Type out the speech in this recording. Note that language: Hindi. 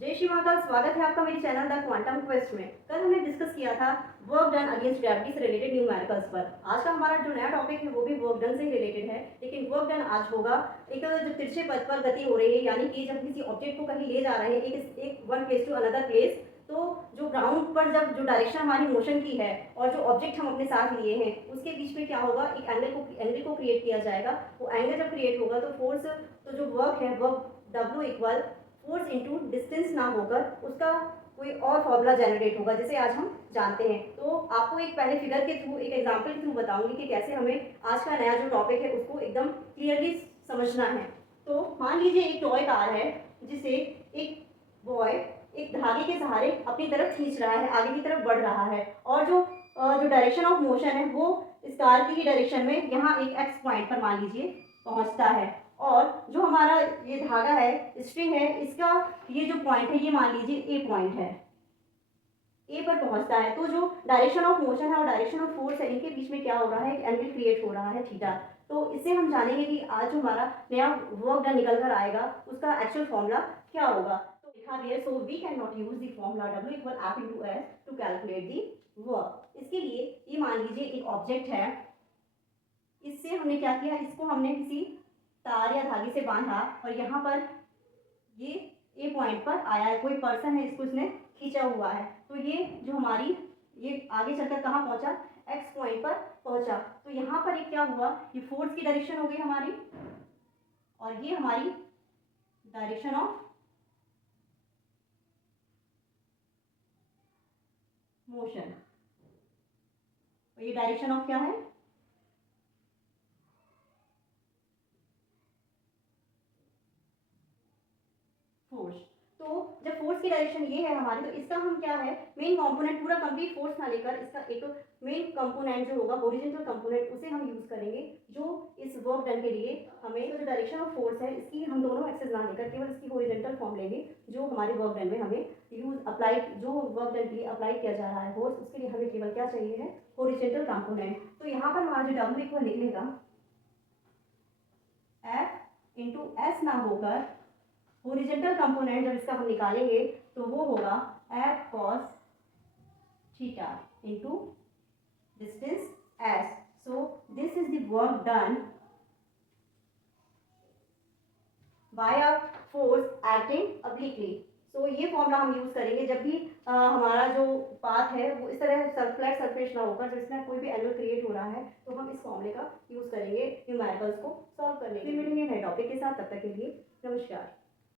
जय श्री महाकाल। स्वागत है आपका मेरे चैनल द क्वांटम क्वेस्ट में। कल हमने डिस्कस किया था वर्क डन अगेंस्ट ग्रेविटी से रिलेटेड न्यूमेरिकल्स पर। आज का हमारा जो नया टॉपिक है वो भी वर्क डन से ही रिलेटेड है, लेकिन वर्क डन आज होगा एक जो तिरछे पथ पर गति हो रही है, यानी कि जब किसी ऑब्जेक्ट को कहीं ले जा रहे हैं एक one place to another place, तो जो ग्राउंड पर जब जो डायरेक्शन हमारी मोशन की है और जो ऑब्जेक्ट हम अपने साथ लिए हैं उसके बीच में क्या होगा, एक एंगल को क्रिएट किया जाएगा। वो एंगल जब क्रिएट होगा तो फोर्स, तो जो वर्क है work W equal force into distance ना होकर उसका कोई और फॉर्मूला जनरेट होगा, जिसे आज हम जानते हैं। तो आपको एक पहले फिगर के थ्रू, एक एग्जांपल के थ्रू बताऊंगी कि कैसे हमें आज का नया जो टॉपिक है उसको एकदम क्लियरली समझना है। तो मान लीजिए एक टॉय कार है जिसे एक बॉय एक धागे के सहारे अपनी तरफ खींच रहा है, आगे की तरफ बढ़ रहा है, और जो डायरेक्शन ऑफ मोशन है वो इस कार की डायरेक्शन में यहाँ एक एक्स पॉइंट पर मान लीजिए पहुँचता है, और जो हमारा ये धागा है, स्ट्रिंग है, इसका ये जो पॉइंट है ये मान लीजिए ए पॉइंट है, ए पर पहुंचता है। तो जो डायरेक्शन ऑफ मोशन है और डायरेक्शन ऑफ फोर्स है, इनके बीच में क्या हो रहा है, एक एंगल क्रिएट हो रहा है थीटा। तो इससे हम जानेंगे कि आज जो हमारा नया वर्क डन निकल कर आएगा उसका एक्चुअल फॉर्मूला क्या होगा। तो लिखा दिया, so we can not use the formula W equal F into S to calculate the work. इसके लिए ये मान लीजिए एक ऑब्जेक्ट है, इससे हमने क्या किया, इसको हमने किसी तार या धागे से बांधा और यहाँ पर ये ए पॉइंट पर आया है, कोई पर्सन है, इसको इसने खींचा हुआ है। तो ये जो हमारी ये आगे चलकर कहाँ पहुंचा, एक्स पॉइंट पर पहुंचा। तो यहाँ पर एक क्या हुआ, ये फोर्स की डायरेक्शन हो गई हमारी, और ये हमारी डायरेक्शन ऑफ मोशन। तो ये डायरेक्शन ऑफ क्या है, फोर्स। तो जब फोर्स की डायरेक्शन ये है हमारी, तो इसका हम क्या है, मेन कंपोनेंट, पूरा कंप्लीट फोर्स ना लेकर इसका एक मेन कंपोनेंट जो होगा हॉरिजॉन्टल कंपोनेंट, उसे हम यूज करेंगे, जो इस वर्क डन के लिए हमें जो डायरेक्शन ऑफ फोर्स है इसकी हम दोनों एक्सेस ना लेकर केवल इसकी हॉरिजॉन्टल फॉर्म लेंगे, जो हमारे वर्क डन में हमें यूज अप्लाई, जो वर्क डन के लिए अप्लाई किया जा रहा है फोर्स, उसके लिए हमें केवल क्या चाहिए है, हॉरिजॉन्टल कंपोनेंट। तो यहाँ पर हमारा जो W इक्वल निकलेगा F इंटू एस ना होकर हॉरिजॉन्टल कंपोनेंट जब इसका हम निकालेंगे तो वो होगा F cos theta into distance s। So this is the work done by a force acting obliquely. So ये फॉर्मूला हम यूज करेंगे जब भी हमारा जो पाथ है वो इस तरह फ्लैट सरफेस ना होकर, जब इसमें कोई भी एंगल क्रिएट हो रहा है, तो हम इस फॉर्मूले का यूज करेंगे न्यूमेरिकल्स को सॉल्व करने के लिए। फिर मिलेंगे नए टॉपिक के साथ, तब तक के लिए नमस्कार।